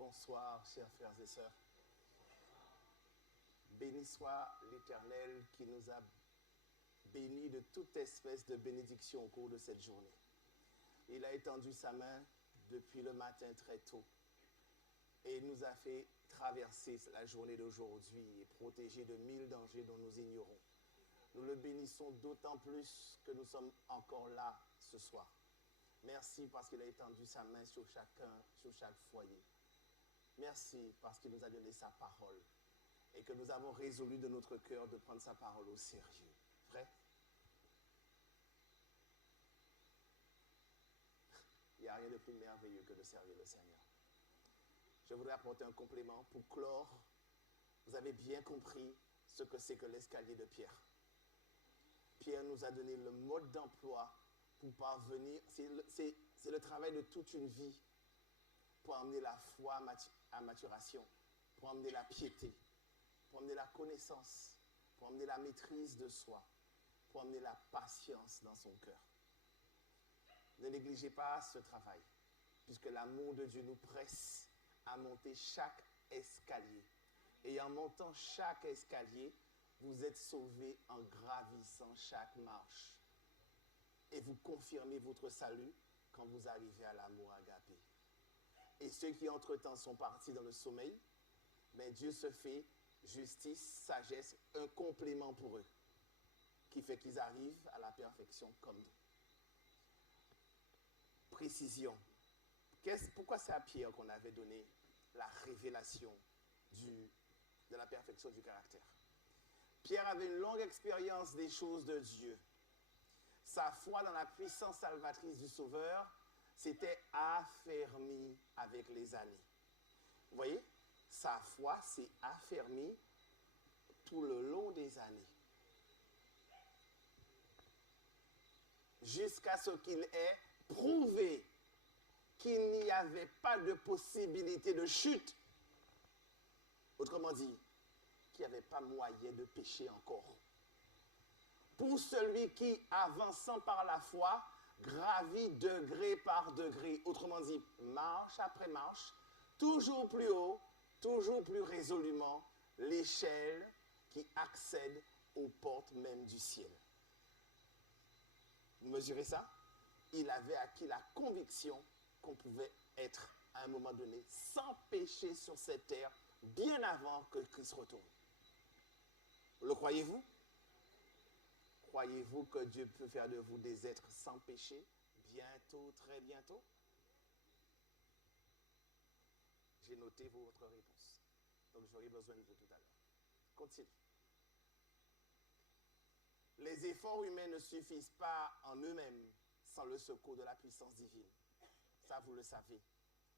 Bonsoir, chers frères et sœurs. Béni soit l'Éternel qui nous a bénis de toute espèce de bénédiction au cours de cette journée. Il a étendu sa main depuis le matin très tôt et il nous a fait traverser la journée d'aujourd'hui et protéger de 1000 dangers dont nous ignorons. Nous le bénissons d'autant plus que nous sommes encore là ce soir. Merci parce qu'il a étendu sa main sur chacun, sur chaque foyer. Merci parce qu'il nous a donné sa parole et que nous avons résolu de notre cœur de prendre sa parole au sérieux. Vrai? Il n'y a rien de plus merveilleux que de servir le Seigneur. Je voudrais apporter un complément pour clore. Vous avez bien compris ce que c'est que l'escalier de Pierre. Pierre nous a donné le mode d'emploi pour parvenir. C'est le travail de toute une vie pour amener la foi à maturation, pour amener la piété, pour amener la connaissance, pour amener la maîtrise de soi, pour amener la patience dans son cœur. Ne négligez pas ce travail, puisque l'amour de Dieu nous presse à monter chaque escalier. Et en montant chaque escalier, vous êtes sauvés en gravissant chaque marche. Et vous confirmez votre salut quand vous arrivez à l'amour agapé. Et ceux qui entre-temps sont partis dans le sommeil, mais Dieu se fait justice, sagesse, un complément pour eux, qui fait qu'ils arrivent à la perfection comme nous. Précision. Pourquoi c'est à Pierre qu'on avait donné la révélation de la perfection du caractère? Pierre avait une longue expérience des choses de Dieu. Sa foi dans la puissance salvatrice du Sauveur s'était affermie avec les années. Vous voyez, sa foi s'est affermie tout le long des années. Jusqu'à ce qu'il ait prouvé qu'il n'y avait pas de possibilité de chute. Autrement dit, qu'il n'y avait pas moyen de pécher encore. Pour celui qui, avançant par la foi, gravit degré par degré, autrement dit, marche après marche, toujours plus haut, toujours plus résolument, l'échelle qui accède aux portes même du ciel. Vous mesurez ça? Il avait acquis la conviction qu'on pouvait être, à un moment donné, sans péché sur cette terre, bien avant que Christ retourne. Le croyez-vous? Croyez-vous que Dieu peut faire de vous des êtres sans péché, bientôt, très bientôt? J'ai noté votre réponse. Donc j'aurai besoin de vous tout à l'heure. Continue. Les efforts humains ne suffisent pas en eux-mêmes sans le secours de la puissance divine. Ça, vous le savez.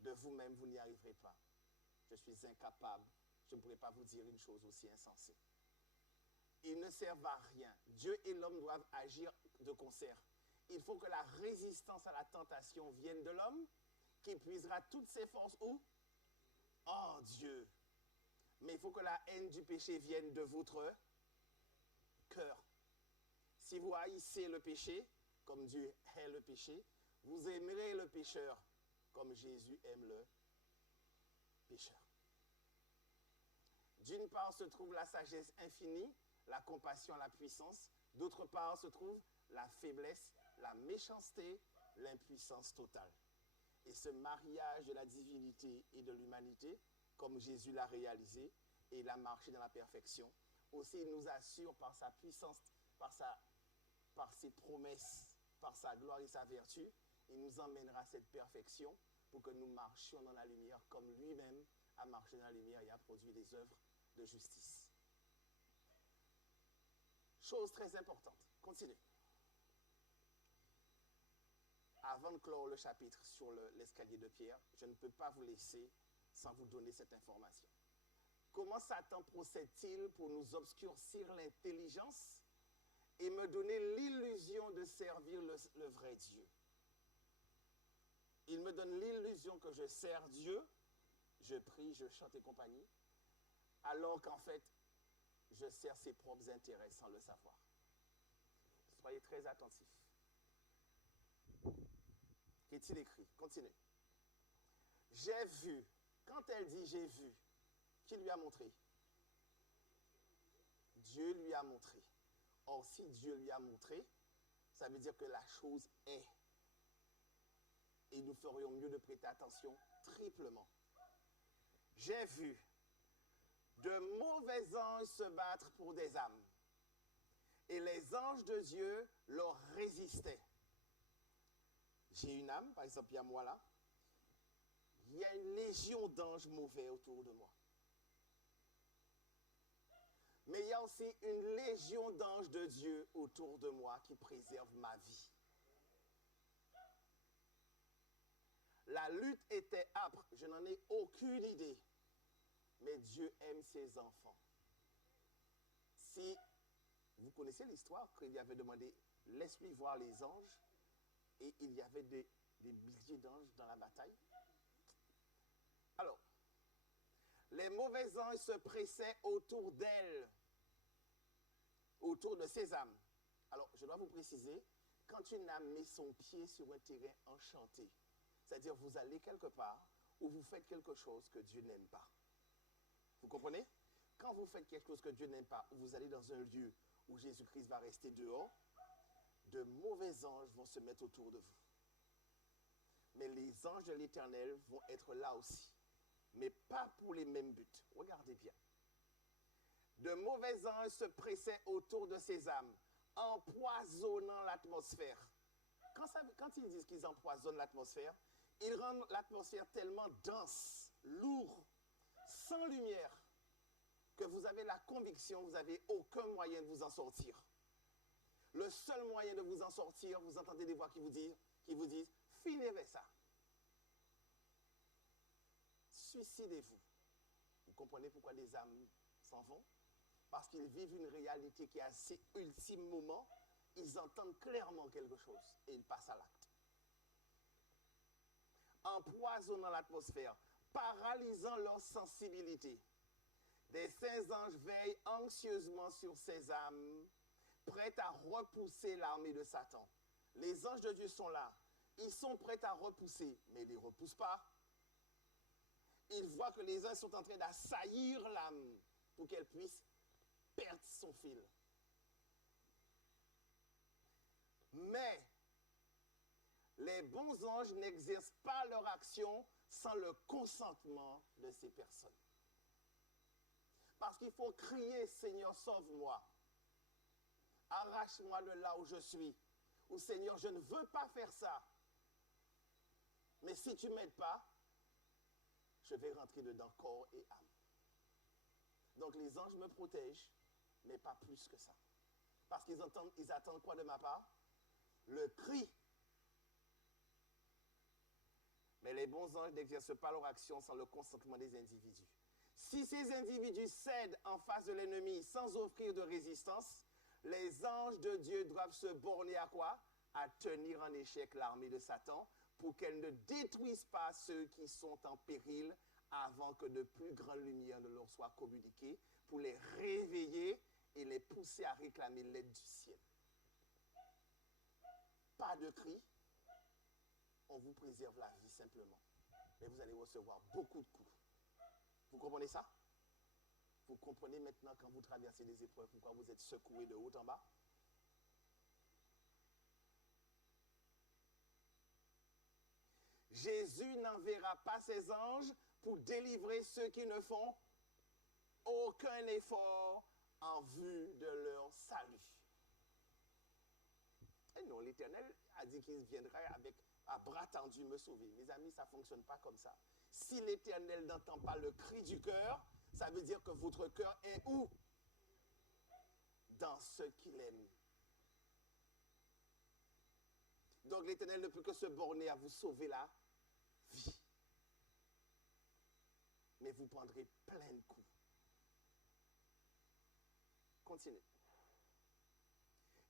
De vous-même, vous n'y arriverez pas. Je suis incapable. Je ne pourrais pas vous dire une chose aussi insensée. Ils ne servent à rien. Dieu et l'homme doivent agir de concert. Il faut que la résistance à la tentation vienne de l'homme, qui puisera toutes ses forces où? En Dieu. Mais il faut que la haine du péché vienne de votre cœur. Si vous haïssez le péché, comme Dieu hait le péché, vous aimerez le pécheur, comme Jésus aime le pécheur. D'une part se trouve la sagesse infinie, la compassion, la puissance. D'autre part se trouve la faiblesse, la méchanceté, l'impuissance totale. Et ce mariage de la divinité et de l'humanité, comme Jésus l'a réalisé, et il a marché dans la perfection, aussi il nous assure par sa puissance, par ses promesses, par sa gloire et sa vertu, il nous emmènera à cette perfection pour que nous marchions dans la lumière comme lui-même a marché dans la lumière et a produit des œuvres de justice. Chose très importante. Continue. Avant de clore le chapitre sur l'escalier de Pierre, je ne peux pas vous laisser sans vous donner cette information. Comment Satan procède-t-il pour nous obscurcir l'intelligence et me donner l'illusion de servir le vrai Dieu? Il me donne l'illusion que je sers Dieu, je prie, je chante et compagnie, alors qu'en fait, je sers ses propres intérêts sans le savoir. Soyez très attentifs. Qu'est-il écrit? Continue. J'ai vu Quand elle dit j'ai vu, qui lui a montré? Dieu lui a montré. Or, si Dieu lui a montré, ça veut dire que la chose est. Et nous ferions mieux de prêter attention triplement. J'ai vu de mauvais anges se battre pour des âmes. Et les anges de Dieu leur résistaient. J'ai une âme, par exemple, il y a moi là. Il y a une légion d'anges mauvais autour de moi. Mais il y a aussi une légion d'anges de Dieu autour de moi qui préservent ma vie. La lutte était âpre, je n'en ai aucune idée. Mais Dieu aime ses enfants. Si vous connaissez l'histoire qu'il avait demandé, laisse-lui voir les anges, et il y avait des milliers d'anges dans la bataille. Alors, les mauvais anges se pressaient autour d'elle, autour de ses âmes. Alors, je dois vous préciser, quand une âme met son pied sur un terrain enchanté, c'est-à-dire vous allez quelque part où vous faites quelque chose que Dieu n'aime pas. Vous comprenez? Quand vous faites quelque chose que Dieu n'aime pas, vous allez dans un lieu où Jésus-Christ va rester dehors, de mauvais anges vont se mettre autour de vous. Mais les anges de l'Éternel vont être là aussi, mais pas pour les mêmes buts. Regardez bien. De mauvais anges se pressaient autour de ces âmes, empoisonnant l'atmosphère. Quand ils disent qu'ils empoisonnent l'atmosphère, ils rendent l'atmosphère tellement dense, lourde, sans lumière, que vous avez la conviction, vous n'avez aucun moyen de vous en sortir. Le seul moyen de vous en sortir, vous entendez des voix qui vous disent, filez avec ça. Suicidez-vous. Vous comprenez pourquoi les âmes s'en vont? Parce qu'ils vivent une réalité qui, à ces ultimes moments, ils entendent clairement quelque chose et ils passent à l'acte. Empoisonnant l'atmosphère, paralysant leur sensibilité. Des saints anges veillent anxieusement sur ces âmes, prêts à repousser l'armée de Satan. Les anges de Dieu sont là. Ils sont prêts à repousser, mais ils ne les repoussent pas. Ils voient que les uns sont en train d'assaillir l'âme pour qu'elle puisse perdre son fil. Mais les bons anges n'exercent pas leur action sans le consentement de ces personnes. Parce qu'il faut crier, Seigneur, sauve-moi. Arrache-moi de là où je suis. Ou Seigneur, je ne veux pas faire ça. Mais si tu ne m'aides pas, je vais rentrer dedans corps et âme. Donc les anges me protègent, mais pas plus que ça. Parce qu'ils attendent quoi de ma part? Le cri. Mais les bons anges n'exercent pas leur action sans le consentement des individus. Si ces individus cèdent en face de l'ennemi sans offrir de résistance, les anges de Dieu doivent se borner à quoi? À tenir en échec l'armée de Satan pour qu'elle ne détruise pas ceux qui sont en péril avant que de plus grandes lumières ne leur soient communiquées, pour les réveiller et les pousser à réclamer l'aide du ciel. Pas de cri, on vous préserve la vie simplement. Mais vous allez recevoir beaucoup de coups. Vous comprenez ça? Vous comprenez maintenant quand vous traversez des épreuves, pourquoi vous êtes secoué de haut en bas? Jésus n'enverra pas ses anges pour délivrer ceux qui ne font aucun effort en vue de leur salut. Et non, l'Éternel a dit qu'il viendrait avec à bras tendus me sauver. Mes amis, ça ne fonctionne pas comme ça. Si l'Éternel n'entend pas le cri du cœur, ça veut dire que votre cœur est où? Dans ce qu'il aime. Donc l'Éternel ne peut que se borner à vous sauver la vie. Mais vous prendrez plein de coups. Continue.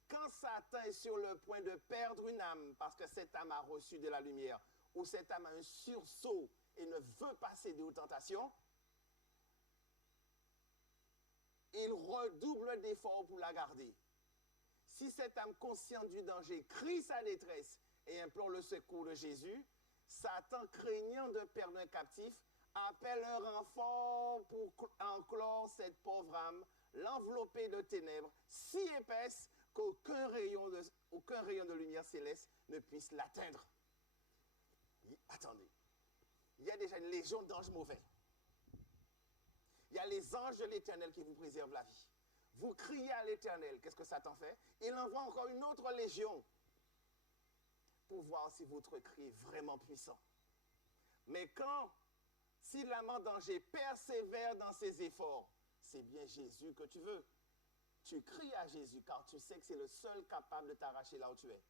Quand Satan est sur le point de perdre une âme, parce que cette âme a reçu de la lumière, ou cette âme a un sursaut et ne veut pas céder aux tentations, il redouble d'efforts pour la garder. Si cette âme consciente du danger crie sa détresse et implore le secours de Jésus, Satan, craignant de perdre un captif, appelle un renfort pour enclore cette pauvre âme, l'envelopper de ténèbres si épaisses qu'aucun rayon de lumière céleste ne puisse l'atteindre. Attendez, il y a déjà une légion d'anges mauvais. Il y a les anges de l'Éternel qui vous préservent la vie. Vous criez à l'Éternel, qu'est-ce que Satan fait? Il envoie encore une autre légion pour voir si votre cri est vraiment puissant. Mais si l'âme en danger persévère dans ses efforts, c'est bien Jésus que tu veux. Tu cries à Jésus car tu sais que c'est le seul capable de t'arracher là où tu es.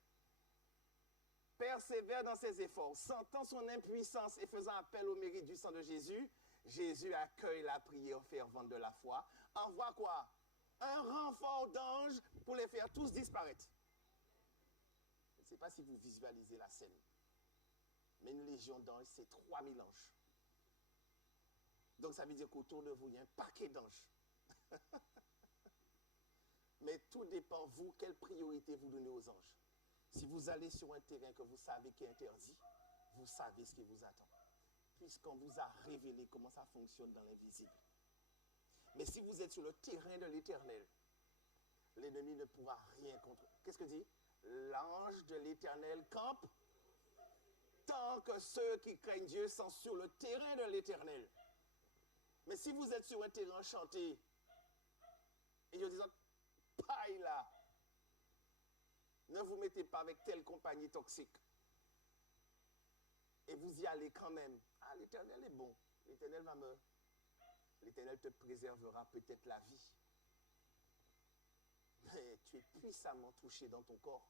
Persévère dans ses efforts, sentant son impuissance et faisant appel au mérite du sang de Jésus, Jésus accueille la prière fervente de la foi. Envoie quoi? Un renfort d'anges pour les faire tous disparaître. Je ne sais pas si vous visualisez la scène, mais une légion d'anges, c'est 3000 anges. Donc ça veut dire qu'autour de vous, il y a un paquet d'anges. Mais tout dépend, vous, quelle priorité vous donnez aux anges. Si vous allez sur un terrain que vous savez qui est interdit, vous savez ce qui vous attend. Puisqu'on vous a révélé comment ça fonctionne dans l'invisible. Mais si vous êtes sur le terrain de l'Éternel, l'ennemi ne pourra rien contre. Qu'est-ce que dit? L'ange de l'Éternel campe tant que ceux qui craignent Dieu sont sur le terrain de l'Éternel. Mais si vous êtes sur un terrain enchanté, et je dis, paille là, ne vous mettez pas avec telle compagnie toxique. Et vous y allez quand même. Ah, l'Éternel est bon. L'Éternel te préservera peut-être la vie. Mais tu es puissamment touché dans ton corps.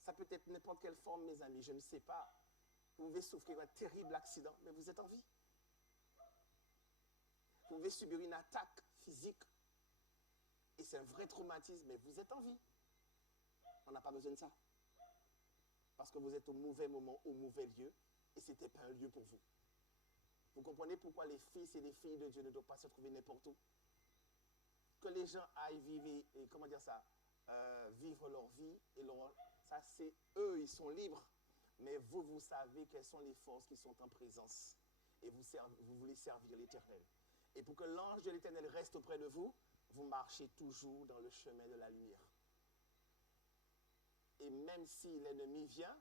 Ça peut être n'importe quelle forme, mes amis, je ne sais pas. Vous pouvez souffrir un terrible accident, mais vous êtes en vie. Vous pouvez subir une attaque physique. Et c'est un vrai traumatisme, mais vous êtes en vie. On n'a pas besoin de ça. Parce que vous êtes au mauvais moment, au mauvais lieu, et ce n'était pas un lieu pour vous. Vous comprenez pourquoi les fils et les filles de Dieu ne doivent pas se trouver n'importe où? Que les gens aillent vivre, et comment dire ça, vivre leur vie, et ça c'est eux, ils sont libres. Mais vous, vous savez quelles sont les forces qui sont en présence. Et vous voulez servir l'Éternel. Et pour que l'ange de l'Éternel reste auprès de vous, vous marchez toujours dans le chemin de la lumière. Et même si l'ennemi vient,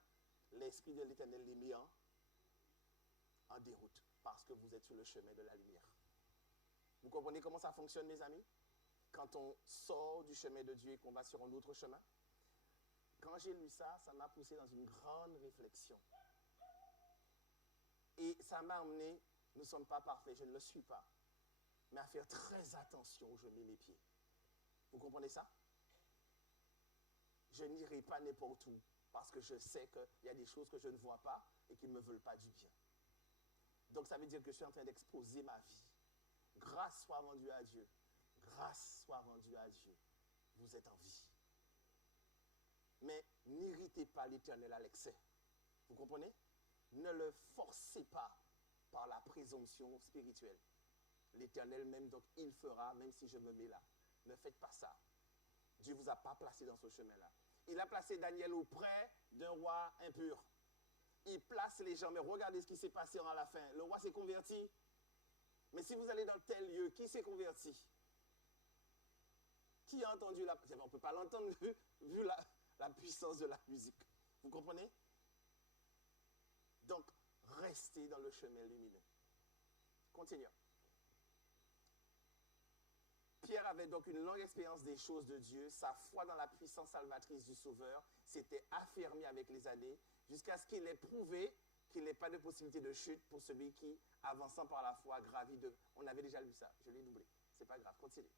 l'Esprit de l'Éternel les met en déroute. Parce que vous êtes sur le chemin de la lumière. Vous comprenez comment ça fonctionne, mes amis? Quand on sort du chemin de Dieu et qu'on va sur un autre chemin. Quand j'ai lu ça, ça m'a poussé dans une grande réflexion. Et ça m'a amené, nous ne sommes pas parfaits, je ne le suis pas, mais à faire très attention où je mets mes pieds. Vous comprenez ça? Je n'irai pas n'importe où, parce que je sais qu'il y a des choses que je ne vois pas et qui ne me veulent pas du bien. Donc ça veut dire que je suis en train d'exposer ma vie. Grâce soit rendue à Dieu. Grâce soit rendue à Dieu. Vous êtes en vie. Mais n'irritez pas l'Éternel à l'excès. Vous comprenez? Ne le forcez pas par la présomption spirituelle. L'Éternel même, donc, il fera, même si je me mets là. Ne faites pas ça. Dieu ne vous a pas placé dans ce chemin-là. Il a placé Daniel auprès d'un roi impur. Il place les gens, mais regardez ce qui s'est passé à la fin. Le roi s'est converti. Mais si vous allez dans tel lieu, qui s'est converti? Qui a entendu la... On ne peut pas l'entendre vu la puissance de la musique. Vous comprenez? Donc, restez dans le chemin lumineux. Continuons. Pierre avait donc une longue expérience des choses de Dieu. Sa foi dans la puissance salvatrice du Sauveur s'était affermie avec les années, jusqu'à ce qu'il ait prouvé qu'il n'y ait pas de possibilité de chute pour celui qui, avançant par la foi, gravit de... On avait déjà lu ça, je l'ai doublé. C'est pas grave, continue.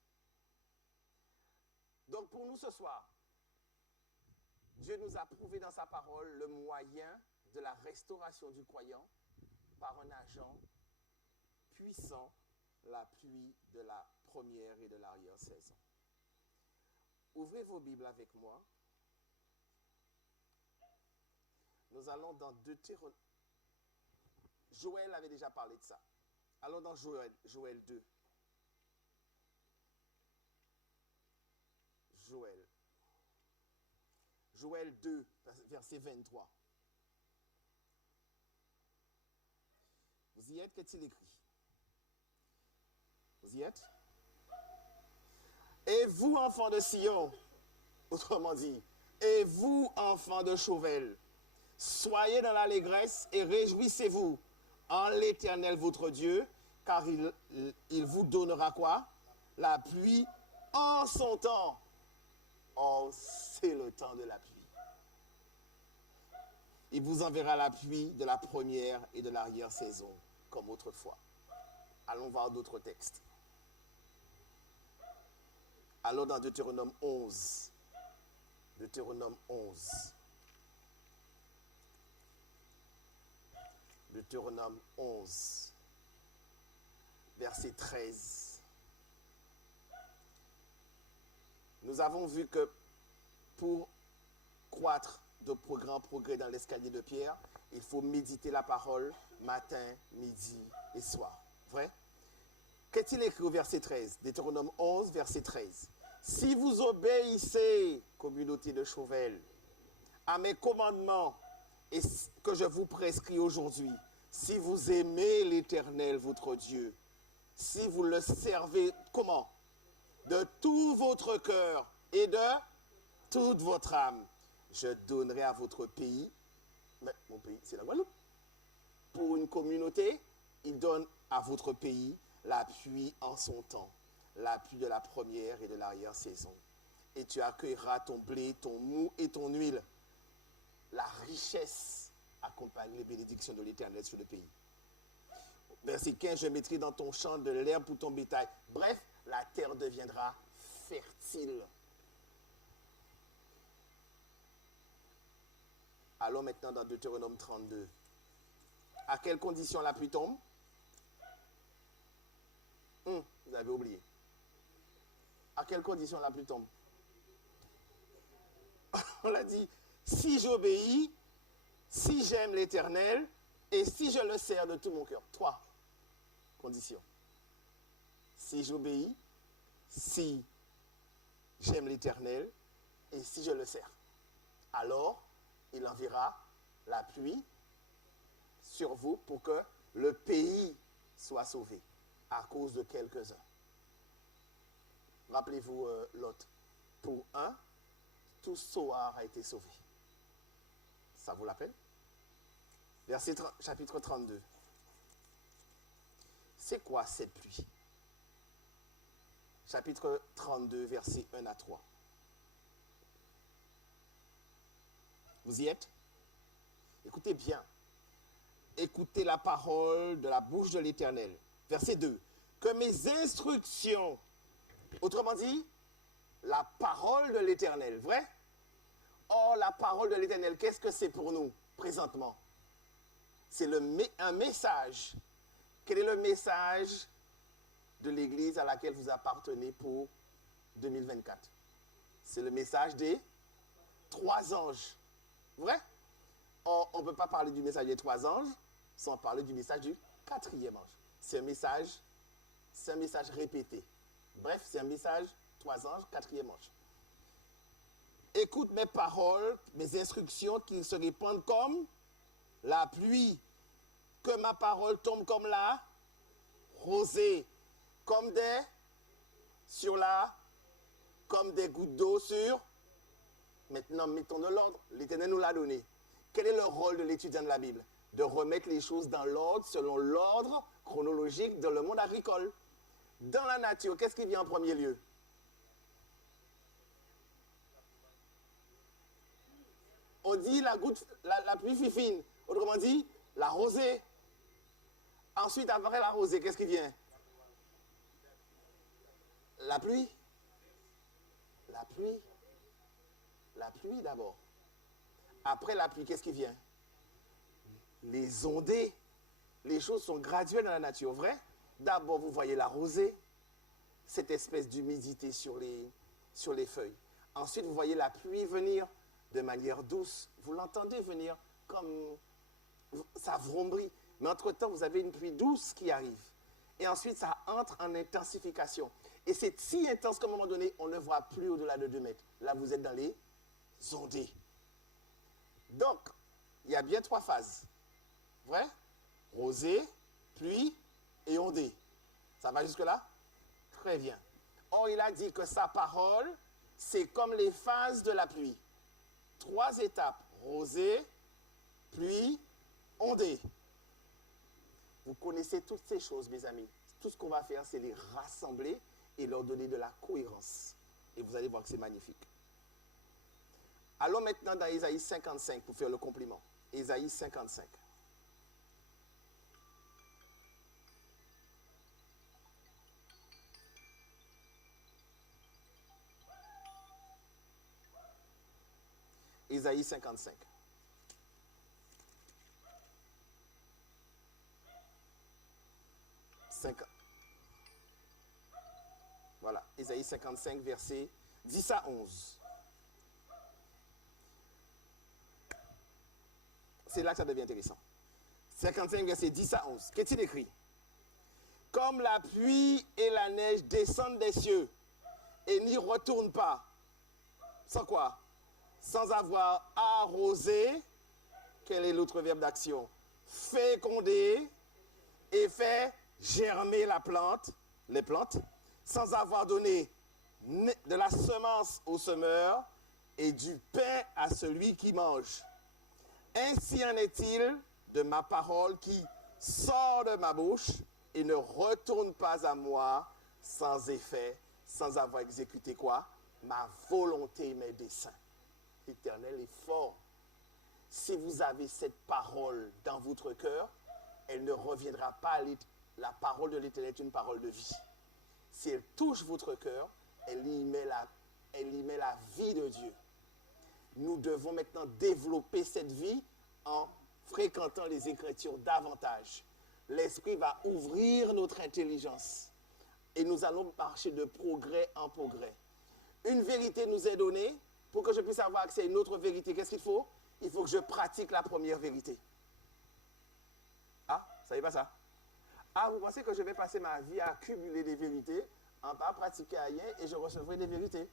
Donc pour nous ce soir, Dieu nous a prouvé dans sa parole le moyen de la restauration du croyant par un agent puissant, l'appui de la première et de l'arrière-saison. Ouvrez vos Bibles avec moi. Nous allons dans Deutéronome. Joël avait déjà parlé de ça. Allons dans Joël 2. Joël 2, verset 23. Vous y êtes, qu'est-il écrit? Vous y êtes? Et vous, enfants de Sion, autrement dit, et vous, enfants de Chauvel, soyez dans l'allégresse et réjouissez-vous en l'Éternel votre Dieu, car il vous donnera quoi? La pluie en son temps. Oh, c'est le temps de la pluie. Il vous enverra la pluie de la première et de l'arrière-saison, comme autrefois. Allons voir d'autres textes. Allons dans Deutéronome 11. Deutéronome 11. Deutéronome 11, verset 13. Nous avons vu que pour croître de grands progrès dans l'escalier de Pierre, il faut méditer la parole matin, midi et soir. Vrai? Qu'est-il écrit au verset 13? Deutéronome 11, verset 13. Si vous obéissez, communauté de Chauvel, à mes commandements et que je vous prescris aujourd'hui, si vous aimez l'Éternel, votre Dieu, si vous le servez, comment? De tout votre cœur et de toute votre âme, je donnerai à votre pays, mais mon pays, c'est la Guadeloupe. Pour une communauté, il donne à votre pays la pluie en son temps, la pluie de la première et de l'arrière-saison. Et tu accueilleras ton blé, ton mou et ton huile. La richesse accompagne les bénédictions de l'Éternel sur le pays. Verset 15, je mettrai dans ton champ de l'herbe pour ton bétail. Bref, la terre deviendra fertile. Allons maintenant dans Deutéronome 32. À quelles conditions la pluie tombe? Vous avez oublié. À quelles conditions la pluie tombe? On l'a dit, si j'obéis, si j'aime l'Éternel et si je le sers de tout mon cœur. 3 conditions. Si j'obéis, si j'aime l'Éternel et si je le sers. Alors, il enverra la pluie sur vous pour que le pays soit sauvé à cause de quelques-uns. Rappelez-vous Lot. Pour un, tout Soar a été sauvé. Ça vaut la peine? Chapitre 32. C'est quoi cette pluie? Chapitre 32, versets 1 à 3. Vous y êtes? Écoutez bien. Écoutez la parole de la bouche de l'Éternel. Verset 2. Que mes instructions, autrement dit, la parole de l'Éternel, vrai? Or, la parole de l'Éternel, qu'est-ce que c'est pour nous présentement? C'est un message. Quel est le message de l'Église à laquelle vous appartenez pour 2024? C'est le message des 3 anges. Vrai? Or, on ne peut pas parler du message des 3 anges sans parler du message du 4e ange. C'est un message répété. Bref, c'est un message 3 anges, 4e ange. Écoute mes paroles, mes instructions qui se répandent comme la pluie. Que ma parole tombe comme la rosée, comme des gouttes d'eau sur. Maintenant, mettons de l'ordre. L'Éternel nous l'a donné. Quel est le rôle de l'étudiant de la Bible? De remettre les choses dans l'ordre, selon l'ordre chronologique dans le monde agricole. Dans la nature, qu'est-ce qui vient en premier lieu? On dit la pluie fifine. Autrement dit, la rosée. Ensuite, après la rosée, qu'est-ce qui vient? La pluie. La pluie. La pluie d'abord. Après la pluie, qu'est-ce qui vient? Les ondées. Les choses sont graduelles dans la nature, vrai? D'abord, vous voyez la rosée, cette espèce d'humidité sur les feuilles. Ensuite, vous voyez la pluie venir de manière douce. Vous l'entendez venir comme ça vrombrit. Mais entre-temps, vous avez une pluie douce qui arrive. Et ensuite, ça entre en intensification. Et c'est si intense qu'à un moment donné, on ne voit plus au-delà de 2 mètres. Là, vous êtes dans les ondées. Donc, il y a bien 3 phases. Vrai? Rosée, pluie et ondée. Ça va jusque-là? prévient. Or, il a dit que sa parole, c'est comme les phases de la pluie. 3 étapes, rosée, pluie, ondée. Vous connaissez toutes ces choses, mes amis. Tout ce qu'on va faire, c'est les rassembler et leur donner de la cohérence. Et vous allez voir que c'est magnifique. Allons maintenant dans Ésaïe 55 pour faire le compliment. Ésaïe 55. Ésaïe 55. Voilà, Ésaïe 55, versets 10 à 11. C'est là que ça devient intéressant. 55, versets 10 à 11. Qu'est-il écrit? Comme la pluie et la neige descendent des cieux et n'y retournent pas. Sans quoi? Sans avoir arrosé. Quel est l'autre verbe d'action? Féconder et fait germer la plante, les plantes, sans avoir donné de la semence au semeur et du pain à celui qui mange. Ainsi en est-il de ma parole qui sort de ma bouche et ne retourne pas à moi sans effet, sans avoir exécuté quoi? Ma volonté, mes desseins. L'Éternel est fort. Si vous avez cette parole dans votre cœur, elle ne reviendra pas. La parole de l'Éternel est une parole de vie. Si elle touche votre cœur, elle y met la vie de Dieu. Nous devons maintenant développer cette vie en fréquentant les Écritures davantage. L'Esprit va ouvrir notre intelligence et nous allons marcher de progrès en progrès. Une vérité nous est donnée. Pour que je puisse avoir accès à une autre vérité, qu'est-ce qu'il faut? Il faut que je pratique la première vérité. Ah, vous ne savez pas ça? Ah, vous pensez que je vais passer ma vie à accumuler des vérités en pas pratiquer rien et je recevrai des vérités?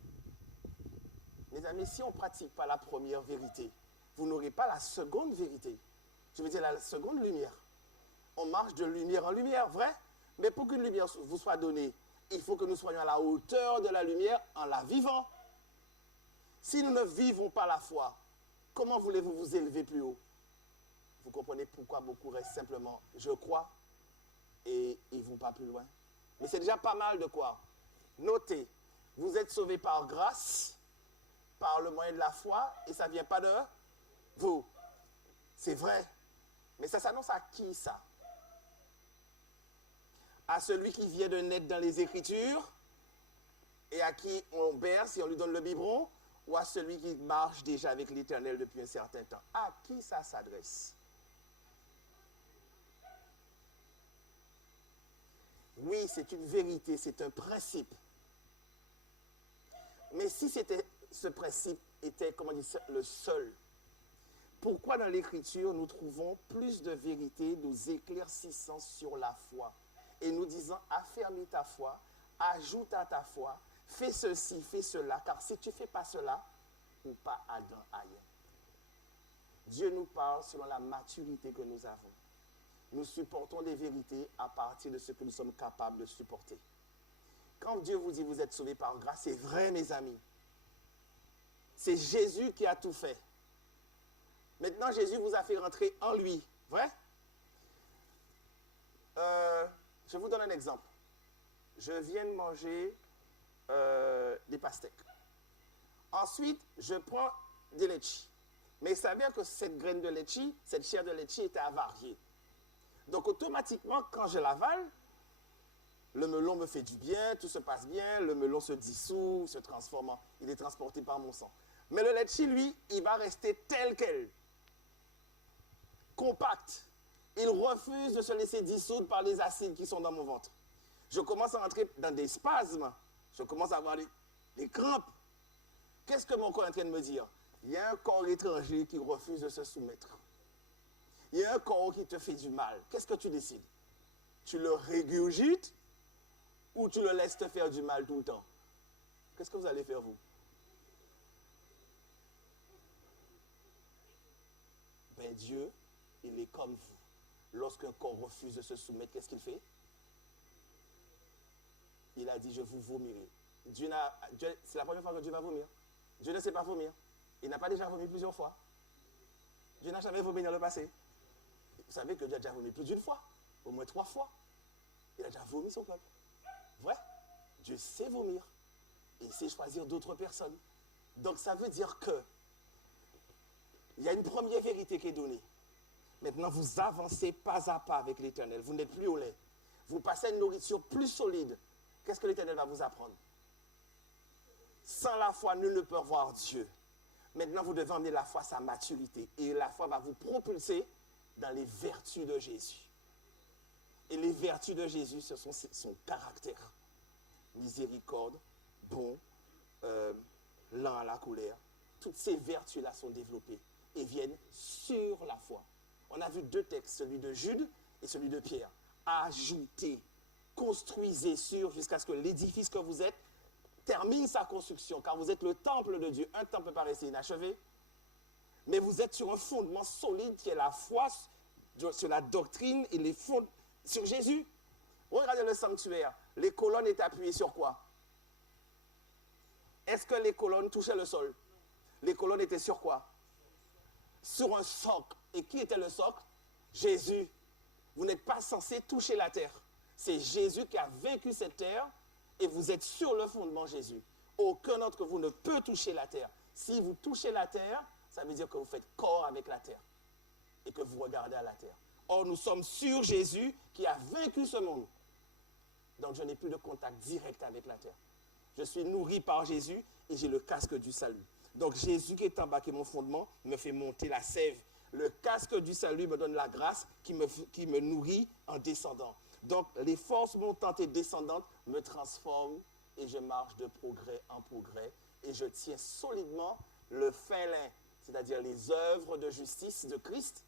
Mes amis, si on ne pratique pas la première vérité, vous n'aurez pas la seconde vérité. Je veux dire la seconde lumière. On marche de lumière en lumière, vrai? Mais pour qu'une lumière vous soit donnée, il faut que nous soyons à la hauteur de la lumière en la vivant. Si nous ne vivons pas la foi, comment voulez-vous vous élever plus haut? Vous comprenez pourquoi beaucoup restent simplement « je crois » et ils ne vont pas plus loin. Mais c'est déjà pas mal de quoi. Notez, vous êtes sauvés par grâce, par le moyen de la foi, et ça ne vient pas de vous. C'est vrai. Mais ça s'annonce à qui ça? À celui qui vient de naître dans les Écritures et à qui on berce et on lui donne le biberon, ou à celui qui marche déjà avec l'Éternel depuis un certain temps? À qui ça s'adresse? Oui, c'est une vérité, c'est un principe. Mais si ce principe était, comment dire, le seul, pourquoi dans l'Écriture nous trouvons plus de vérité nous éclaircissant sur la foi et nous disant affermis ta foi, ajoute à ta foi, fais ceci, fais cela, car si tu ne fais pas cela, ou pas Adam aille. Dieu nous parle selon la maturité que nous avons. Nous supportons les vérités à partir de ce que nous sommes capables de supporter. Quand Dieu vous dit vous êtes sauvés par grâce, c'est vrai, mes amis. C'est Jésus qui a tout fait. Maintenant, Jésus vous a fait rentrer en lui. Vrai? Je vous donne un exemple. Je viens de manger des pastèques. Ensuite, je prends des litchis. Mais il s'avère que cette graine de litchi, cette chair de litchi était avariée. Donc automatiquement, quand je l'avale, le melon me fait du bien, tout se passe bien, le melon se dissout, se transforme, il est transporté par mon sang. Mais le litchi, lui, il va rester tel quel. Compact. Il refuse de se laisser dissoudre par les acides qui sont dans mon ventre. Je commence à entrer dans des spasmes. Je commence à avoir des crampes. Qu'est-ce que mon corps est en train de me dire? Il y a un corps étranger qui refuse de se soumettre. Il y a un corps qui te fait du mal. Qu'est-ce que tu décides? Tu le régurgites ou tu le laisses te faire du mal tout le temps? Qu'est-ce que vous allez faire, vous? Ben Dieu, il est comme vous. Lorsqu'un corps refuse de se soumettre, qu'est-ce qu'il fait? Il a dit, je vous vomirai. Dieu, c'est la première fois que Dieu va vomir. Dieu ne sait pas vomir. Il n'a pas déjà vomi plusieurs fois. Dieu n'a jamais vomi dans le passé. Vous savez que Dieu a déjà vomi plus d'une fois, au moins 3 fois. Il a déjà vomi son peuple. Vrai? Dieu sait vomir. Et il sait choisir d'autres personnes. Donc ça veut dire que il y a une première vérité qui est donnée. Maintenant, vous avancez pas à pas avec l'Éternel. Vous n'êtes plus au lait. Vous passez à une nourriture plus solide. Qu'est-ce que l'Éternel va vous apprendre? Sans la foi, nul ne peut voir Dieu. Maintenant, vous devez emmener la foi à sa maturité. Et la foi va vous propulser dans les vertus de Jésus. Et les vertus de Jésus, ce sont son caractère. Miséricorde, bon, lent à la colère. Toutes ces vertus-là sont développées et viennent sur la foi. On a vu 2 textes, celui de Jude et celui de Pierre. Ajoutez, construisez sur jusqu'à ce que l'édifice que vous êtes termine sa construction, car vous êtes le temple de Dieu. Un temple paraissait inachevé, mais vous êtes sur un fondement solide qui est la foi, sur la doctrine et les fonds sur Jésus. Regardez le sanctuaire. Les colonnes étaient appuyées sur quoi? Est-ce que les colonnes touchaient le sol? Les colonnes étaient sur quoi? Sur un socle. Et qui était le socle? Jésus. Vous n'êtes pas censé toucher la terre. C'est Jésus qui a vaincu cette terre et vous êtes sur le fondement Jésus. Aucun autre que vous ne peut toucher la terre. Si vous touchez la terre, ça veut dire que vous faites corps avec la terre et que vous regardez à la terre. Or, nous sommes sur Jésus qui a vaincu ce monde. Donc, je n'ai plus de contact direct avec la terre. Je suis nourri par Jésus et j'ai le casque du salut. Donc, Jésus qui est en bas, qui est mon fondement, me fait monter la sève. Le casque du salut me donne la grâce qui me nourrit en descendant. Donc, les forces montantes et descendantes me transforment et je marche de progrès en progrès. Et je tiens solidement le fin lin, c'est-à-dire les œuvres de justice de Christ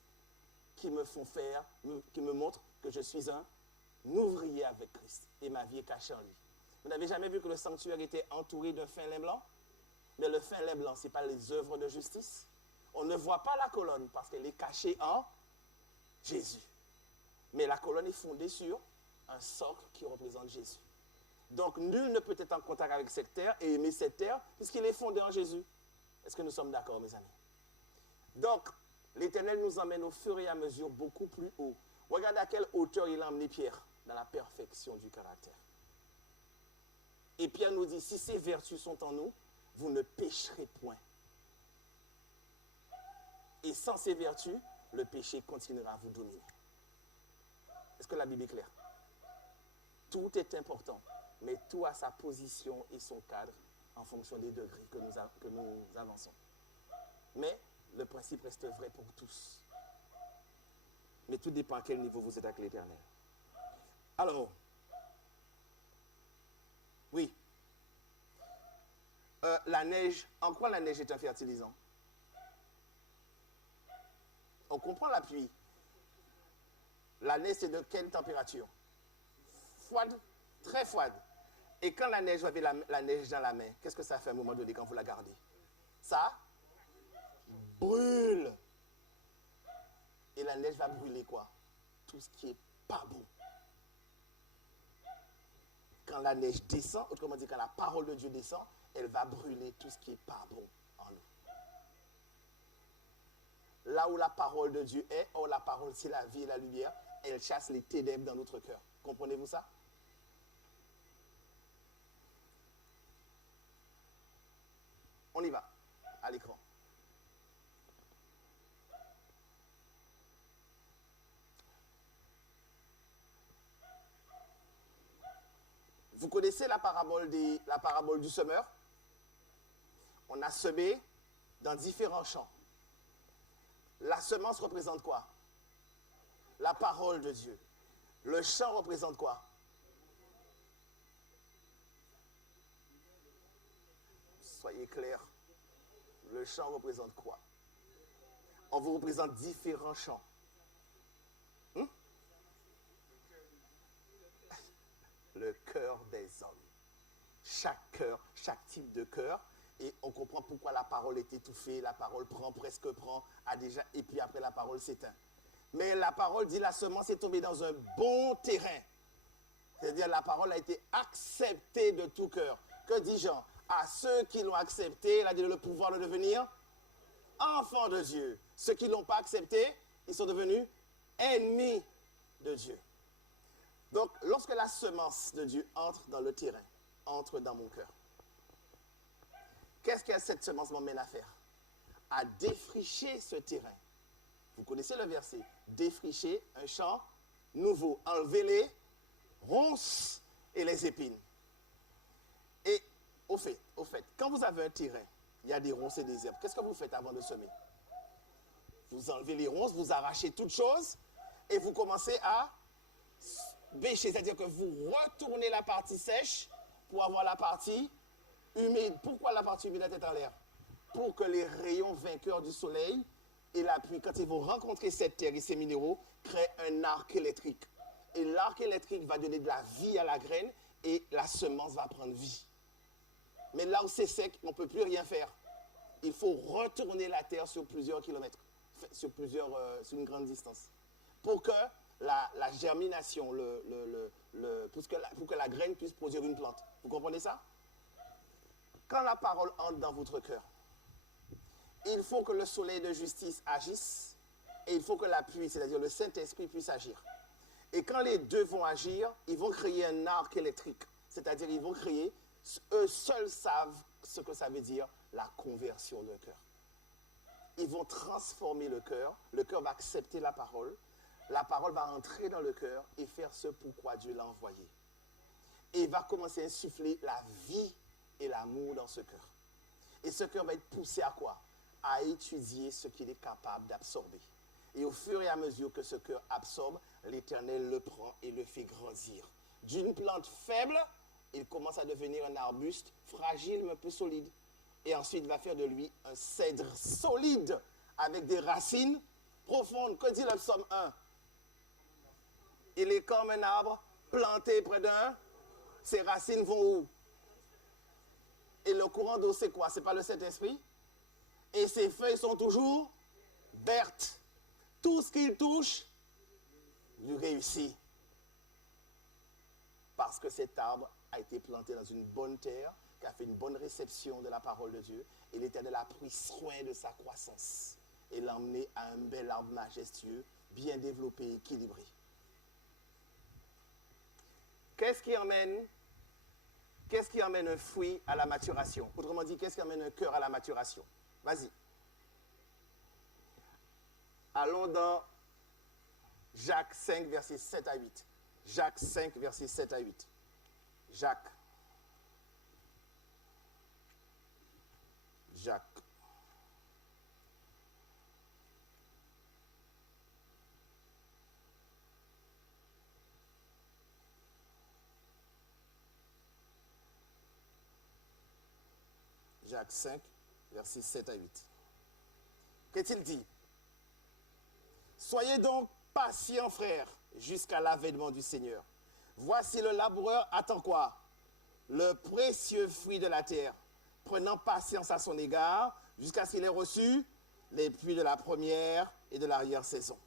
qui me font faire, qui me montrent que je suis un ouvrier avec Christ et ma vie est cachée en lui. Vous n'avez jamais vu que le sanctuaire était entouré d'un fin lin blanc? Mais le fin lin blanc, ce n'est pas les œuvres de justice. On ne voit pas la colonne parce qu'elle est cachée en Jésus. Mais la colonne est fondée sur un socle qui représente Jésus. Donc, nul ne peut être en contact avec cette terre et aimer cette terre puisqu'il est fondé en Jésus. Est-ce que nous sommes d'accord, mes amis? Donc, l'Éternel nous emmène au fur et à mesure beaucoup plus haut. Regardez à quelle hauteur il a emmené Pierre, dans la perfection du caractère. Et Pierre nous dit, si ces vertus sont en nous, vous ne pécherez point. Et sans ces vertus, le péché continuera à vous dominer. Est-ce que la Bible est claire? Tout est important, mais tout a sa position et son cadre en fonction des degrés que nous avançons. Mais le principe reste vrai pour tous. Mais tout dépend à quel niveau vous êtes avec l'Éternel. Alors, oui. La neige, en quoi la neige est un fertilisant? On comprend la pluie. La neige, c'est de quelle température? Froide, très froide. Et quand la neige, vous avez la neige dans la main, qu'est-ce que ça fait à un moment donné quand vous la gardez? Ça brûle. Et la neige va brûler quoi? Tout ce qui n'est pas bon. Quand la neige descend, autrement dit, quand la parole de Dieu descend, elle va brûler tout ce qui n'est pas bon en nous. Là où la parole de Dieu est, oh, la parole c'est la vie et la lumière, elle chasse les ténèbres dans notre cœur. Comprenez-vous ça? On y va, à l'écran. Vous connaissez la parabole du semeur? On a semé dans différents champs. La semence représente quoi? La parole de Dieu. Le champ représente quoi? Soyez clairs. Le champ représente quoi? On vous représente différents champs. Le cœur des hommes. Chaque cœur, chaque type de cœur. Et on comprend pourquoi la parole est étouffée, la parole presque prend, et puis après la parole s'éteint. Mais la parole dit la semence est tombée dans un bon terrain. C'est-à-dire la parole a été acceptée de tout cœur. Que dit Jean? À ceux qui l'ont accepté, il a donné le pouvoir de devenir enfants de Dieu. Ceux qui ne l'ont pas accepté, ils sont devenus ennemis de Dieu. Donc, lorsque la semence de Dieu entre dans le terrain, entre dans mon cœur, qu'est-ce que cette semence m'emmène à faire? À défricher ce terrain. Vous connaissez le verset. Défricher un champ nouveau. Enlever les ronces et les épines. Et au fait, quand vous avez un terrain, il y a des ronces et des herbes. Qu'est-ce que vous faites avant de semer? Vous enlevez les ronces, vous arrachez toutes choses et vous commencez à bêcher. C'est-à-dire que vous retournez la partie sèche pour avoir la partie humide. Pourquoi la partie humide est en l'air? Pour que les rayons vainqueurs du soleil et la pluie, quand ils vont rencontrer cette terre et ces minéraux, créent un arc électrique. Et l'arc électrique va donner de la vie à la graine et la semence va prendre vie. Mais là où c'est sec, on ne peut plus rien faire. Il faut retourner la terre sur plusieurs kilomètres, sur une grande distance, pour que la germination, pour que la graine puisse produire une plante. Vous comprenez ça? Quand la parole entre dans votre cœur, il faut que le soleil de justice agisse et il faut que la pluie, c'est-à-dire le Saint-Esprit, puisse agir. Et quand les deux vont agir, ils vont créer un arc électrique. C'est-à-dire ils vont créer, eux seuls savent ce que ça veut dire, la conversion d'un cœur. Ils vont transformer le cœur va accepter la parole va entrer dans le cœur et faire ce pourquoi Dieu l'a envoyé. Et il va commencer à insuffler la vie et l'amour dans ce cœur. Et ce cœur va être poussé à quoi? À étudier ce qu'il est capable d'absorber. Et au fur et à mesure que ce cœur absorbe, l'Éternel le prend et le fait grandir. D'une plante faible, il commence à devenir un arbuste fragile mais peu solide. Et ensuite, il va faire de lui un cèdre solide avec des racines profondes. Que dit le psaume 1? Il est comme un arbre planté près d'un. Ses racines vont où? Et le courant d'eau, c'est quoi? C'est pas le Saint-Esprit? Et ses feuilles sont toujours vertes. Tout ce qu'il touche, lui réussit. Parce que cet arbre a été planté dans une bonne terre, qui a fait une bonne réception de la parole de Dieu, et l'Éternel a pris soin de sa croissance et l'a emmené à un bel arbre majestueux, bien développé, équilibré. Qu'est-ce qui emmène un fruit à la maturation? Autrement dit, qu'est-ce qui emmène un cœur à la maturation? Vas-y. Allons dans Jacques 5, versets 7 à 8. Jacques 5, versets 7 à 8. Jacques. Jacques 5, versets 7 à 8. Qu'est-il dit? Soyez donc patients, frères, jusqu'à l'avènement du Seigneur. Voici le laboureur attend quoi? Le précieux fruit de la terre, prenant patience à son égard, jusqu'à ce qu'il ait reçu les pluies de la première et de l'arrière-saison.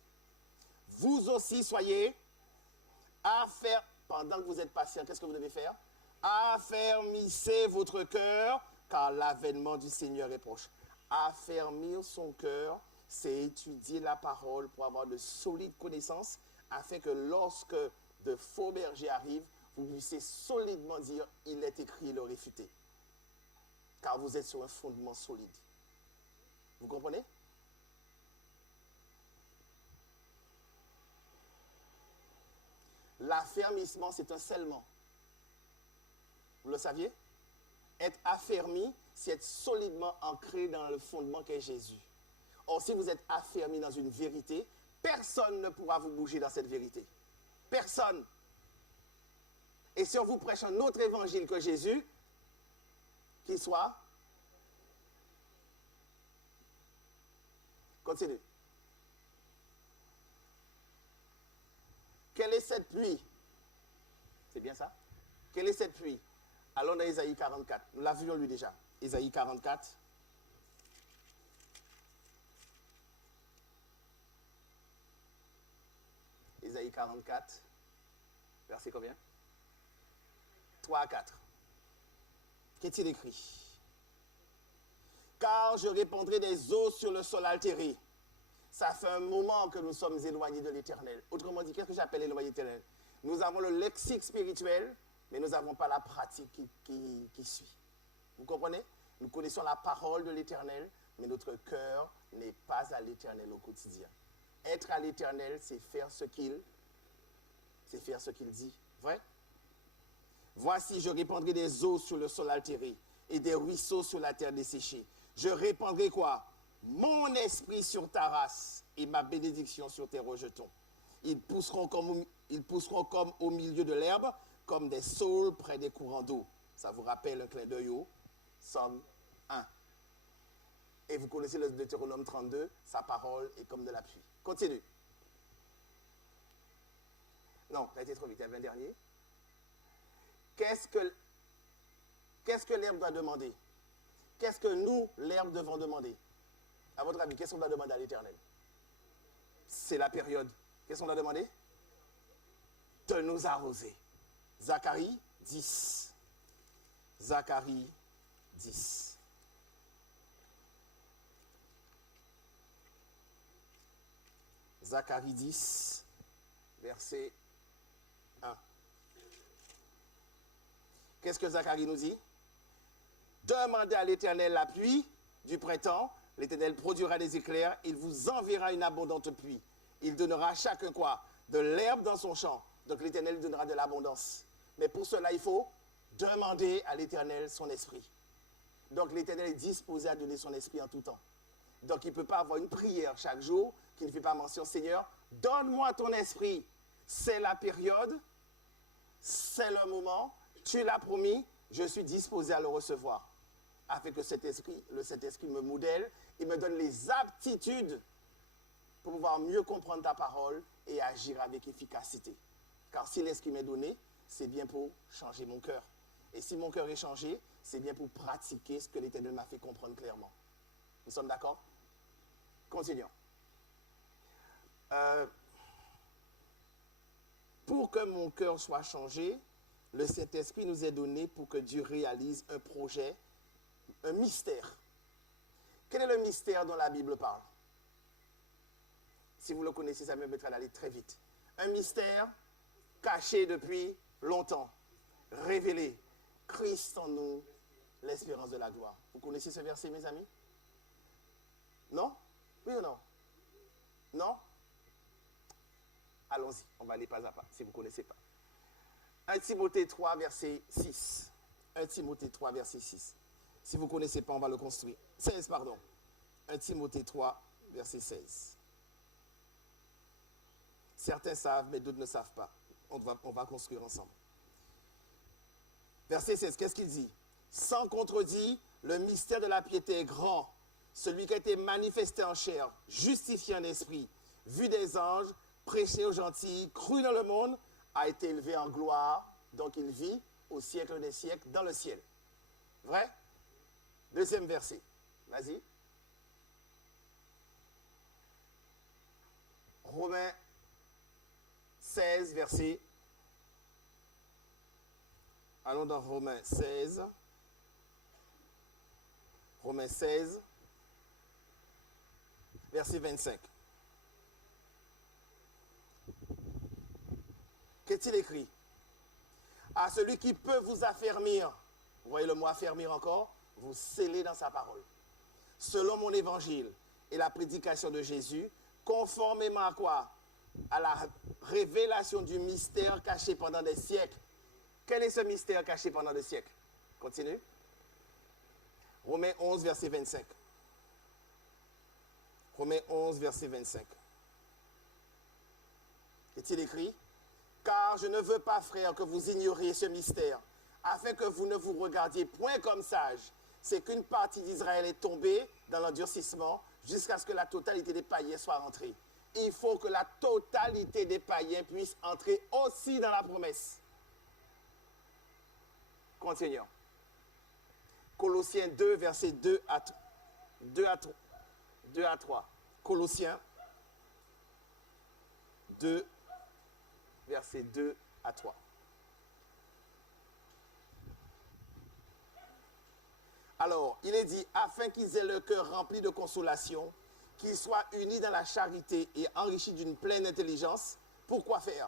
Vous aussi soyez pendant que vous êtes patient, qu'est-ce que vous devez faire? Affermissez votre cœur, car l'avènement du Seigneur est proche. Affermir son cœur, c'est étudier la parole pour avoir de solides connaissances, afin que lorsque de faux bergers arrivent, vous puissiez solidement dire, il est écrit et le réfuter. Car vous êtes sur un fondement solide. Vous comprenez? L'affermissement, c'est un scellement. Vous le saviez? Être affermi, c'est être solidement ancré dans le fondement qu'est Jésus. Or, si vous êtes affermi dans une vérité, personne ne pourra vous bouger dans cette vérité. Personne. Et si on vous prêche un autre évangile que Jésus, qu'il soit, continue. Quelle est cette pluie? C'est bien ça? Quelle est cette pluie? Allons dans Ésaïe 44. Nous l'avions lu déjà. Ésaïe 44. Ésaïe 44. Verset combien? 3 à 4. Qu'est-il écrit? Car je répandrai des eaux sur le sol altéré. Ça fait un moment que nous sommes éloignés de l'éternel. Autrement dit, qu'est-ce que j'appelle éloigné de l'éternel? Nous avons le lexique spirituel, mais nous n'avons pas la pratique qui suit. Vous comprenez? Nous connaissons la parole de l'éternel, mais notre cœur n'est pas à l'éternel au quotidien. Être à l'éternel, c'est faire ce qu'il dit. Vrai? Voici, je répandrai des eaux sur le sol altéré et des ruisseaux sur la terre desséchée. Je répandrai quoi? Mon esprit sur ta race et ma bénédiction sur tes rejetons. Ils pousseront comme au milieu de l'herbe, comme des saules près des courants d'eau. Ça vous rappelle un clin d'œil au Somme 1. Et vous connaissez le Deutéronome 32, sa parole est comme de la pluie. Continue. Non, ça a été trop vite, il y avait un dernier. Qu'est-ce que l'herbe doit demander? Qu'est-ce que nous, l'herbe, devons demander? À votre avis, qu'est-ce qu'on doit demander à l'Éternel? C'est la période. Qu'est-ce qu'on doit demander? De nous arroser. Zacharie 10. Zacharie 10. Zacharie 10, verset 1. Qu'est-ce que Zacharie nous dit? Demandez à l'Éternel la pluie du printemps. L'Éternel produira des éclairs. Il vous enverra une abondante pluie. Il donnera à chacun quoi? De l'herbe dans son champ. Donc l'Éternel donnera de l'abondance. Mais pour cela, il faut demander à l'Éternel son esprit. Donc l'Éternel est disposé à donner son esprit en tout temps. Donc il ne peut pas avoir une prière chaque jour qui ne fait pas mention, Seigneur, donne-moi ton esprit. C'est la période, c'est le moment, tu l'as promis, je suis disposé à le recevoir. Afin que cet esprit me modèle et me donne les aptitudes pour pouvoir mieux comprendre ta parole et agir avec efficacité. Car si l'esprit m'est donné, c'est bien pour changer mon cœur. Et si mon cœur est changé, c'est bien pour pratiquer ce que l'Éternel m'a fait comprendre clairement. Nous sommes d'accord? Continuons. Pour que mon cœur soit changé, le Saint-Esprit nous est donné pour que Dieu réalise un projet, un mystère. Quel est le mystère dont la Bible parle? Si vous le connaissez, ça me permettra d'aller très vite. Un mystère caché depuis longtemps, révélé. Christ en nous, l'espérance de la gloire. Vous connaissez ce verset, mes amis? Non? Oui ou non? Non? Allons-y, on va aller pas à pas, si vous ne connaissez pas. 1 Timothée 3, verset 6. 1 Timothée 3, verset 6. Si vous ne connaissez pas, on va le construire. 16, pardon. 1 Timothée 3, verset 16. Certains savent, mais d'autres ne savent pas. On va construire ensemble. Verset 16, qu'est-ce qu'il dit? Sans contredit, le mystère de la piété est grand. Celui qui a été manifesté en chair, justifié en esprit, vu des anges, prêché aux gentils, cru dans le monde, a été élevé en gloire. Donc il vit au siècle des siècles dans le ciel. Vrai? Deuxième verset. Vas-y. Romains 16, verset. Allons dans Romains 16. Romains 16, verset 25. Qu'est-il écrit? À celui qui peut vous affermir, vous voyez le mot affermir encore, vous sceller dans sa parole. Selon mon évangile et la prédication de Jésus, conformément à quoi? À la révélation du mystère caché pendant des siècles. Quel est ce mystère caché pendant des siècles? Continue. Romains 11, verset 25. Romains 11, verset 25. Est-il écrit? Car je ne veux pas, frères, que vous ignoriez ce mystère, afin que vous ne vous regardiez point comme sages. C'est qu'une partie d'Israël est tombée dans l'endurcissement jusqu'à ce que la totalité des païens soit rentrée. Il faut que la totalité des païens puisse entrer aussi dans la promesse. Continuons. Colossiens 2, verset 2 à 3. Colossiens 2, verset 2 à 3. Alors, il est dit, afin qu'ils aient le cœur rempli de consolation, qu'ils soient unis dans la charité et enrichis d'une pleine intelligence. Pourquoi faire?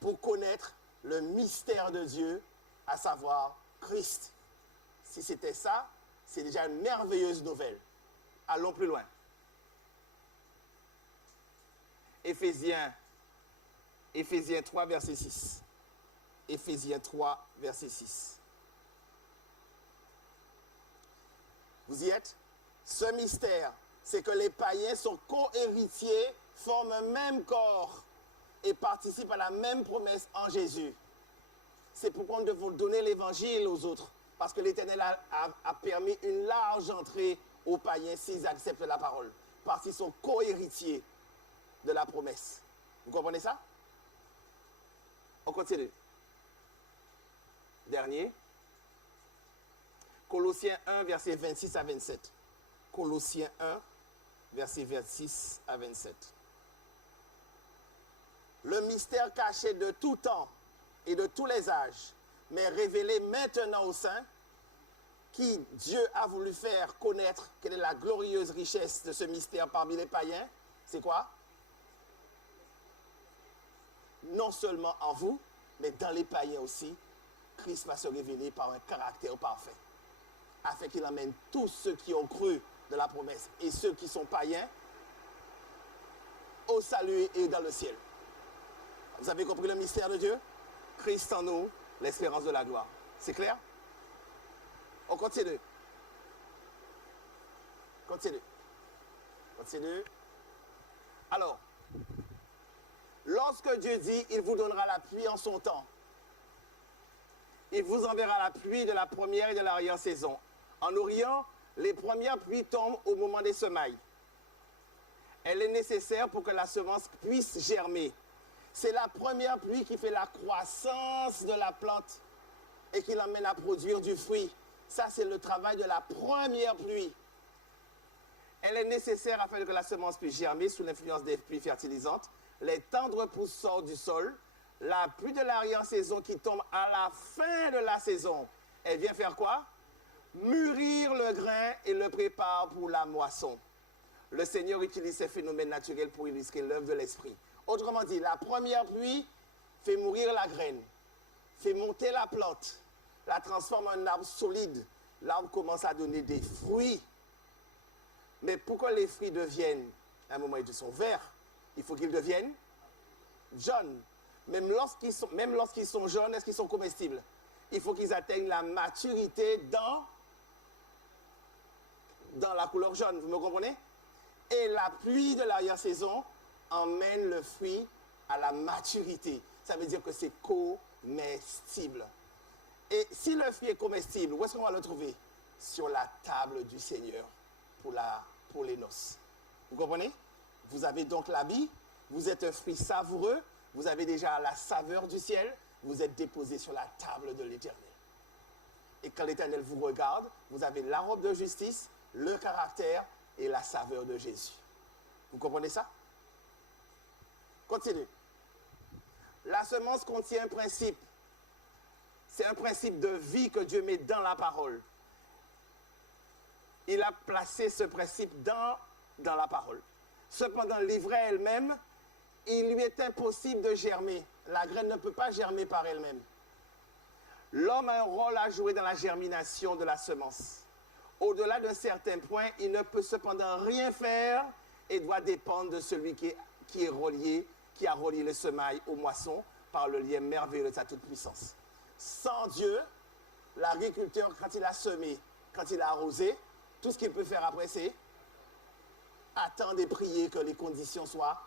Pour connaître le mystère de Dieu, à savoir Christ. Si c'était ça, c'est déjà une merveilleuse nouvelle. Allons plus loin. Éphésiens 3, verset 6. Éphésiens 3, verset 6. Vous y êtes? Ce mystère, c'est que les païens sont co-héritiers, forment un même corps et participent à la même promesse en Jésus. C'est pourquoi nous devons donner l'évangile aux autres, parce que l'Éternel a permis une large entrée aux païens s'ils acceptent la parole, parce qu'ils sont co-héritiers de la promesse. Vous comprenez ça? On continue. Dernier. Colossiens 1, verset 26 à 27. Colossiens 1, verset 26 à 27. Le mystère caché de tout temps et de tous les âges, mais révélé maintenant aux saints, qui Dieu a voulu faire connaître quelle est la glorieuse richesse de ce mystère parmi les païens. C'est quoi? Non seulement en vous, mais dans les païens aussi, Christ va se révéler par un caractère parfait, afin qu'il emmène tous ceux qui ont cru de la promesse et ceux qui sont païens au salut et dans le ciel. Vous avez compris le mystère de Dieu? Christ en nous, l'espérance de la gloire. C'est clair? On continue. Continue. Continue. Alors, lorsque Dieu dit, il vous donnera la pluie en son temps, il vous enverra la pluie de la première et de l'arrière-saison. En Orient, les premières pluies tombent au moment des semailles. Elle est nécessaire pour que la semence puisse germer. C'est la première pluie qui fait la croissance de la plante et qui l'emmène à produire du fruit. Ça, c'est le travail de la première pluie. Elle est nécessaire afin que la semence puisse germer sous l'influence des pluies fertilisantes. Les tendres pousses sortent du sol. La pluie de l'arrière-saison qui tombe à la fin de la saison, elle vient faire quoi? Mûrir le grain et le prépare pour la moisson. Le Seigneur utilise ces phénomènes naturels pour illustrer l'œuvre de l'Esprit. Autrement dit, la première pluie fait mourir la graine, fait monter la plante, la transforme en arbre solide. L'arbre commence à donner des fruits. Mais pour que les fruits deviennent, à un moment ils sont verts, il faut qu'ils deviennent jaunes. Même lorsqu'ils sont jaunes, est-ce qu'ils sont comestibles? Il faut qu'ils atteignent la maturité dans la couleur jaune. Vous me comprenez? Et la pluie de l'arrière-saison emmène le fruit à la maturité. Ça veut dire que c'est comestible. Et si le fruit est comestible, où est-ce qu'on va le trouver? Sur la table du Seigneur pour les noces. Vous comprenez? Vous avez donc l'habit, vous êtes un fruit savoureux, vous avez déjà la saveur du ciel, vous êtes déposé sur la table de l'Éternel. Et quand l'Éternel vous regarde, vous avez la robe de justice, le caractère et la saveur de Jésus. Vous comprenez ça? Continue. La semence contient un principe. C'est un principe de vie que Dieu met dans la parole. Il a placé ce principe dans la parole. Cependant, livrée à elle-même, il lui est impossible de germer. La graine ne peut pas germer par elle-même. L'homme a un rôle à jouer dans la germination de la semence. Au-delà d'un certain point, il ne peut cependant rien faire et doit dépendre de celui qui a relié le semail aux moissons par le lien merveilleux de sa toute-puissance. Sans Dieu, l'agriculteur, quand il a semé, quand il a arrosé, tout ce qu'il peut faire après, c'est attendre et prier que les conditions soient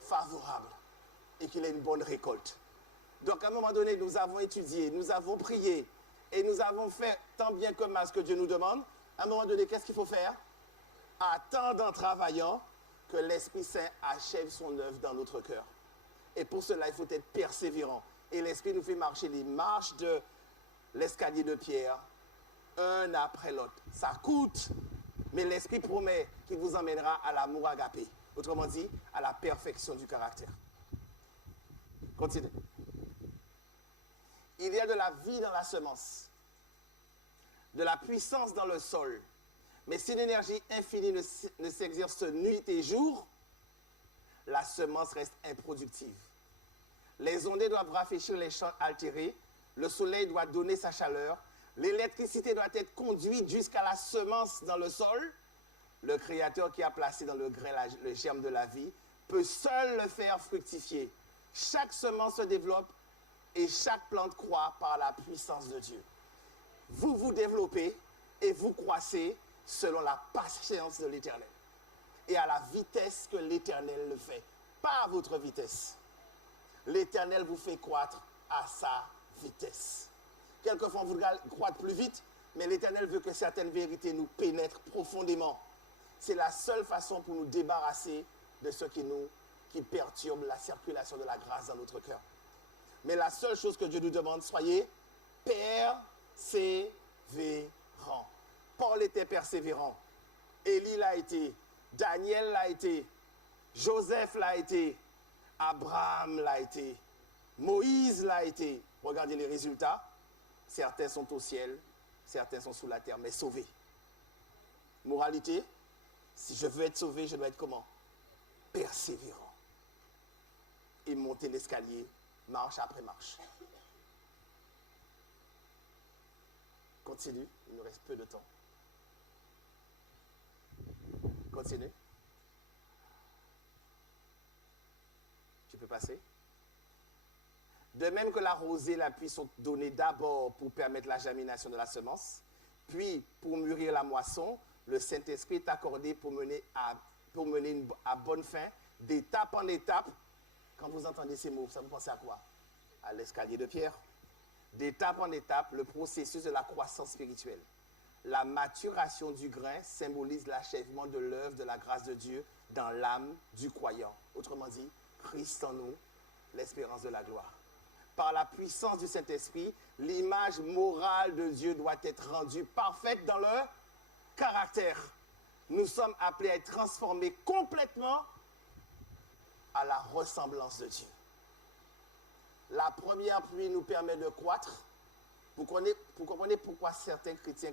favorables et qu'il ait une bonne récolte. Donc, à un moment donné, nous avons étudié, nous avons prié et nous avons fait tant bien que mal ce que Dieu nous demande. À un moment donné, qu'est-ce qu'il faut faire? Attendre en travaillant que l'Esprit Saint achève son œuvre dans notre cœur. Et pour cela, il faut être persévérant. Et l'Esprit nous fait marcher les marches de l'escalier de pierre, un après l'autre. Ça coûte, mais l'Esprit promet qu'il vous emmènera à l'amour agapé. Autrement dit, à la perfection du caractère. Continue. Il y a de la vie dans la semence. de la puissance dans le sol. Mais si l'énergie infinie ne s'exerce nuit et jour, la semence reste improductive. Les ondées doivent rafraîchir les champs altérés, le soleil doit donner sa chaleur, l'électricité doit être conduite jusqu'à la semence dans le sol. Le Créateur qui a placé dans le grain le germe de la vie peut seul le faire fructifier. Chaque semence se développe et chaque plante croît par la puissance de Dieu. Vous vous développez et vous croissez selon la patience de l'Éternel et à la vitesse que l'Éternel le fait, pas à votre vitesse. L'Éternel vous fait croître à sa vitesse. Quelquefois, on voudrait croître plus vite, mais l'Éternel veut que certaines vérités nous pénètrent profondément. C'est la seule façon pour nous débarrasser de ce qui perturbe la circulation de la grâce dans notre cœur. Mais la seule chose que Dieu nous demande, soyez persévérants. Paul était persévérant. Élie l'a été. Daniel l'a été. Joseph l'a été. Abraham l'a été. Moïse l'a été. Regardez les résultats. Certains sont au ciel, certains sont sous la terre, mais sauvés. Moralité, si je veux être sauvé, je dois être comment? Persévérant. Et monter l'escalier, marche après marche. Continue, il nous reste peu de temps. Continue. Tu peux passer. De même que la rosée et la pluie sont données d'abord pour permettre la germination de la semence, puis pour mûrir la moisson, le Saint-Esprit est accordé pour mener à bonne fin, d'étape en étape. Quand vous entendez ces mots, ça vous pensez à quoi? À l'escalier de Pierre. D'étape en étape, le processus de la croissance spirituelle. La maturation du grain symbolise l'achèvement de l'œuvre de la grâce de Dieu dans l'âme du croyant. Autrement dit, Christ en nous, l'espérance de la gloire. Par la puissance du Saint-Esprit, l'image morale de Dieu doit être rendue parfaite dans le caractère. Nous sommes appelés à être transformés complètement à la ressemblance de Dieu. La première pluie nous permet de croître. Vous comprenez pourquoi certains chrétiens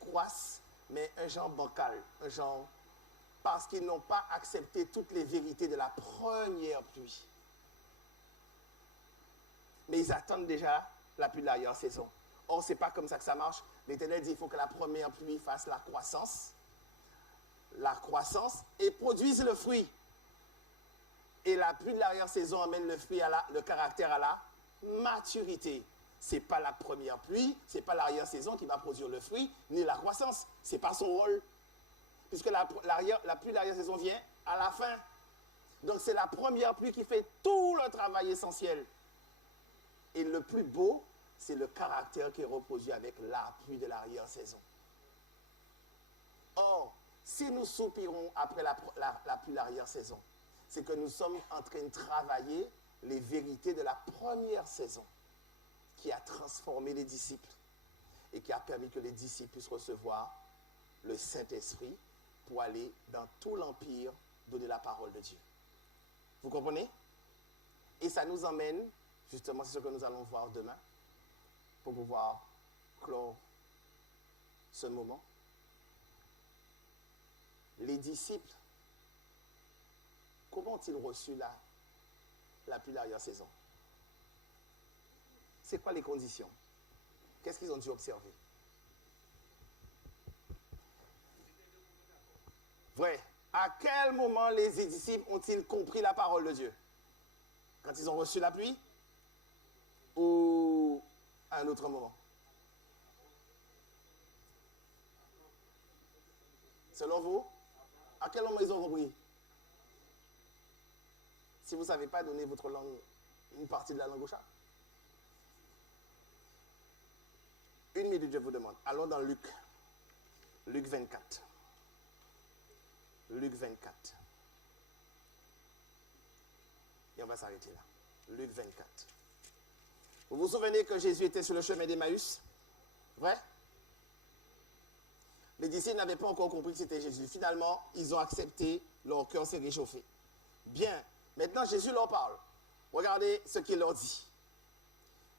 croissent, mais un genre bancal, un genre parce qu'ils n'ont pas accepté toutes les vérités de la première pluie. Mais ils attendent déjà la pluie de l'arrière-saison. Or, ce n'est pas comme ça que ça marche. L'Éternel dit qu'il faut que la première pluie fasse la croissance et produise le fruit. Et la pluie de l'arrière-saison amène le fruit, le caractère à la maturité. Ce n'est pas la première pluie, ce n'est pas l'arrière-saison qui va produire le fruit, ni la croissance. Ce n'est pas son rôle. Puisque la pluie de l'arrière-saison vient à la fin. Donc, c'est la première pluie qui fait tout le travail essentiel. Et le plus beau, c'est le caractère qui est reproduit avec la pluie de l'arrière-saison. Or, si nous soupirons après la pluie de l'arrière-saison, c'est que nous sommes en train de travailler les vérités de la première saison qui a transformé les disciples et qui a permis que les disciples puissent recevoir le Saint-Esprit pour aller dans tout l'empire donner la parole de Dieu. Vous comprenez? Et ça nous emmène, justement, c'est ce que nous allons voir demain, pour pouvoir clore ce moment. Les disciples, comment ont-ils reçu la pluie de l'arrière-saison? C'est quoi les conditions? Qu'est-ce qu'ils ont dû observer? Vrai. À quel moment les disciples ont-ils compris la parole de Dieu? Quand ils ont reçu la pluie? Ou à un autre moment? Selon vous, à quel moment ils ont compris? Si vous ne savez pas donner votre langue, une partie de la langue au chat. 1 minute, je vous demande. Allons dans Luc. Luc 24. Luc 24. Et on va s'arrêter là. Luc 24. Vous vous souvenez que Jésus était sur le chemin d'Emmaüs? Vrai? Les disciples n'avaient pas encore compris que c'était Jésus. Finalement, ils ont accepté, leur cœur s'est réchauffé. Bien. Maintenant, Jésus leur parle. Regardez ce qu'il leur dit.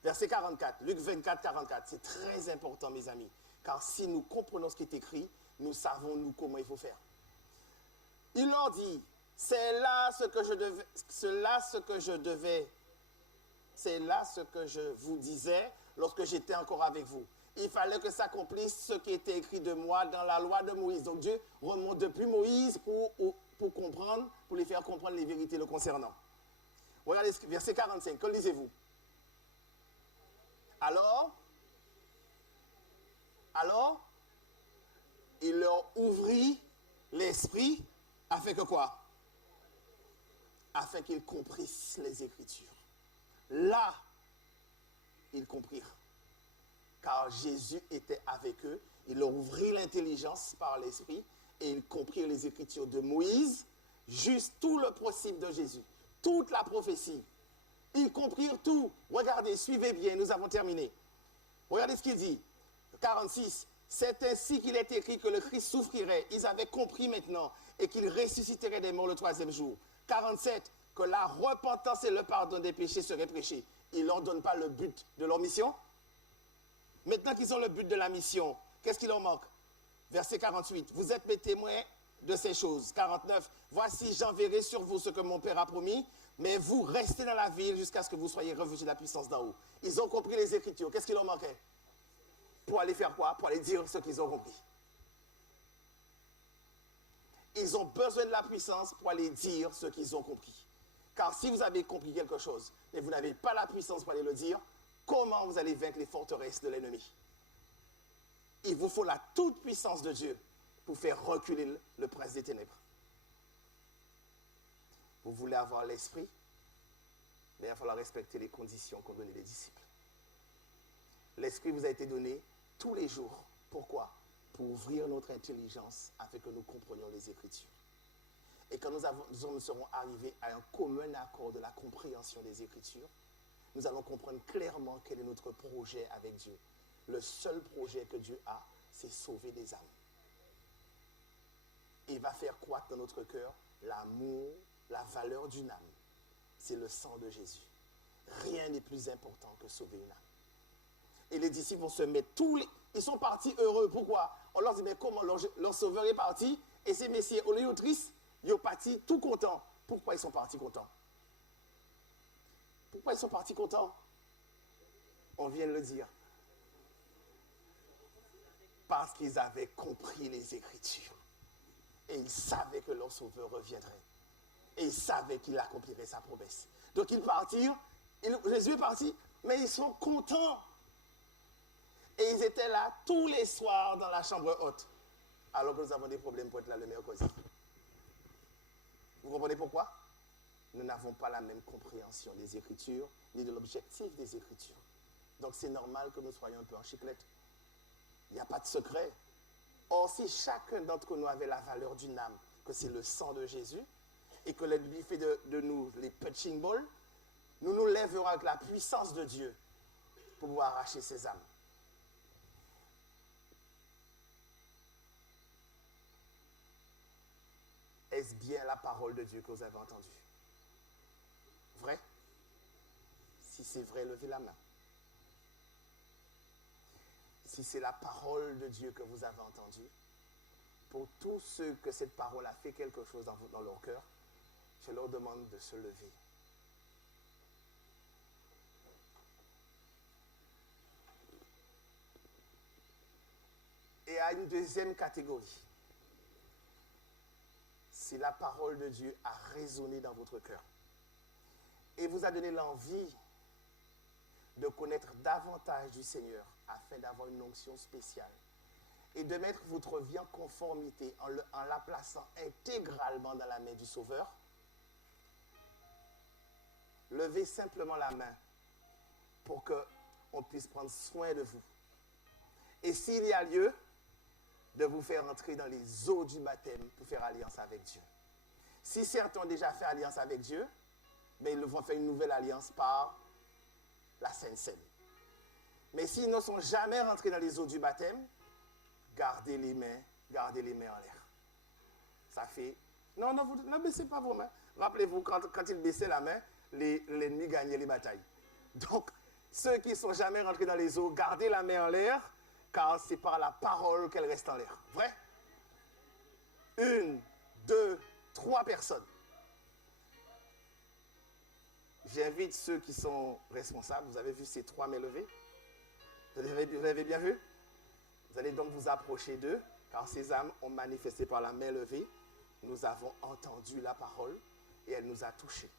Verset 44, Luc 24, 44. C'est très important, mes amis. car si nous comprenons ce qui est écrit, nous savons, nous, comment il faut faire. Il leur dit, c'est là ce que je vous disais lorsque j'étais encore avec vous. Il fallait que s'accomplisse ce qui était écrit de moi dans la loi de Moïse. Donc Dieu remonte depuis Moïse pour comprendre, pour les faire comprendre les vérités le concernant. Regardez verset 45, que lisez-vous? Alors, il leur ouvrit l'esprit afin que quoi? Afin qu'ils comprissent les Écritures. Là, ils comprirent. Car Jésus était avec eux. Il leur ouvrit l'intelligence par l'Esprit et ils comprirent les Écritures de Moïse, juste tout le principe de Jésus, toute la prophétie. Ils comprirent tout. Regardez, suivez bien, nous avons terminé. Regardez ce qu'il dit. 46. C'est ainsi qu'il est écrit que le Christ souffrirait. Ils avaient compris maintenant et qu'il ressusciterait des morts le 3e jour. 47. Que la repentance et le pardon des péchés seraient prêchés. Ils ne leur donnent pas le but de leur mission. Maintenant qu'ils ont le but de la mission, qu'est-ce qui leur manque? Verset 48. Vous êtes mes témoins de ces choses. 49. Voici, j'enverrai sur vous ce que mon Père a promis, mais vous restez dans la ville jusqu'à ce que vous soyez revêtus de la puissance d'en haut. Ils ont compris les Écritures. Qu'est-ce qui leur manquait? Pour aller faire quoi? Pour aller dire ce qu'ils ont compris. Ils ont besoin de la puissance pour aller dire ce qu'ils ont compris. Car si vous avez compris quelque chose, mais vous n'avez pas la puissance pour aller le dire, comment vous allez vaincre les forteresses de l'ennemi? Il vous faut la toute puissance de Dieu pour faire reculer le prince des ténèbres. Vous voulez avoir l'esprit, mais il va falloir respecter les conditions qu'ont données les disciples. L'esprit vous a été donné tous les jours. Pourquoi? Pour ouvrir notre intelligence afin que nous comprenions les Écritures. Et quand nous serons arrivés à un commun accord de la compréhension des Écritures, nous allons comprendre clairement quel est notre projet avec Dieu. Le seul projet que Dieu a, c'est sauver des âmes. Il va faire croître dans notre cœur l'amour, la valeur d'une âme. C'est le sang de Jésus. Rien n'est plus important que sauver une âme. Et les disciples vont se mettre ils sont partis heureux. Pourquoi? On leur dit, mais comment? Leur sauveur est parti, et ces messieurs, au lieu triste, ils sont partis tout contents. Pourquoi ils sont partis contents? Pourquoi ils sont partis contents? On vient de le dire. Parce qu'ils avaient compris les Écritures. Et ils savaient que leur sauveur reviendrait. Et ils savaient qu'il accomplirait sa promesse. Donc ils partirent, Jésus est parti, mais ils sont contents. Et ils étaient là tous les soirs dans la chambre haute. Alors que nous avons des problèmes pour être là le mercredi. Vous comprenez pourquoi? Nous n'avons pas la même compréhension des Écritures, ni de l'objectif des Écritures. Donc c'est normal que nous soyons un peu en chiclette. Il n'y a pas de secret. Or, si chacun d'entre nous avait la valeur d'une âme, que c'est le sang de Jésus, et que l'ennemi fait de nous les punching balls, nous nous lèverons avec la puissance de Dieu pour pouvoir arracher ces âmes. Est-ce bien la parole de Dieu que vous avez entendue? Vrai? Si c'est vrai, levez la main. Si c'est la parole de Dieu que vous avez entendue, pour tous ceux que cette parole a fait quelque chose dans leur cœur, je leur demande de se lever. Et à une deuxième catégorie, si la parole de Dieu a résonné dans votre cœur et vous a donné l'envie de connaître davantage du Seigneur afin d'avoir une onction spéciale et de mettre votre vie en conformité en la plaçant intégralement dans la main du Sauveur, levez simplement la main pour qu'on puisse prendre soin de vous. Et s'il y a lieu, de vous faire entrer dans les eaux du baptême pour faire alliance avec Dieu. Si certains ont déjà fait alliance avec Dieu, mais ils vont faire une nouvelle alliance par la Sainte Seine. Mais s'ils ne sont jamais rentrés dans les eaux du baptême, gardez les mains en l'air. Ça fait... Non, ne baissez pas vos mains. Rappelez-vous, quand ils baissaient la main, l'ennemi gagnait les batailles. Donc, ceux qui ne sont jamais rentrés dans les eaux, gardez la main en l'air car c'est par la parole qu'elle reste en l'air. Vrai? 1, 2, 3 personnes. J'invite ceux qui sont responsables. Vous avez vu ces 3 mains levées? Vous avez bien vu? Vous allez donc vous approcher d'eux, car ces âmes ont manifesté par la main levée. Nous avons entendu la parole et elle nous a touchés.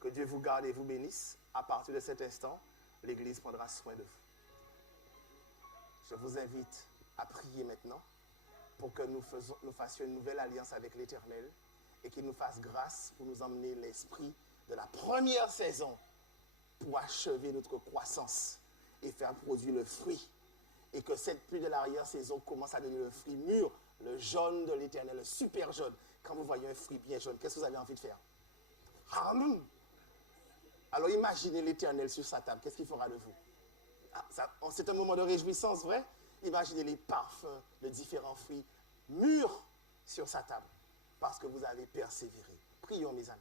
Que Dieu vous garde et vous bénisse. À partir de cet instant, l'Église prendra soin de vous. Je vous invite à prier maintenant pour que nous fassions une nouvelle alliance avec l'Éternel et qu'il nous fasse grâce pour nous emmener l'esprit de la première saison pour achever notre croissance et faire produire le fruit. Et que cette pluie de l'arrière-saison commence à donner le fruit mûr, le jaune de l'Éternel, le super jaune. Quand vous voyez un fruit bien jaune, qu'est-ce que vous avez envie de faire? Alors imaginez l'Éternel sur sa table, qu'est-ce qu'il fera de vous? C'est un moment de réjouissance, vrai? Imaginez les parfums de différents fruits mûrs sur sa table, parce que vous avez persévéré. Prions, mes amis.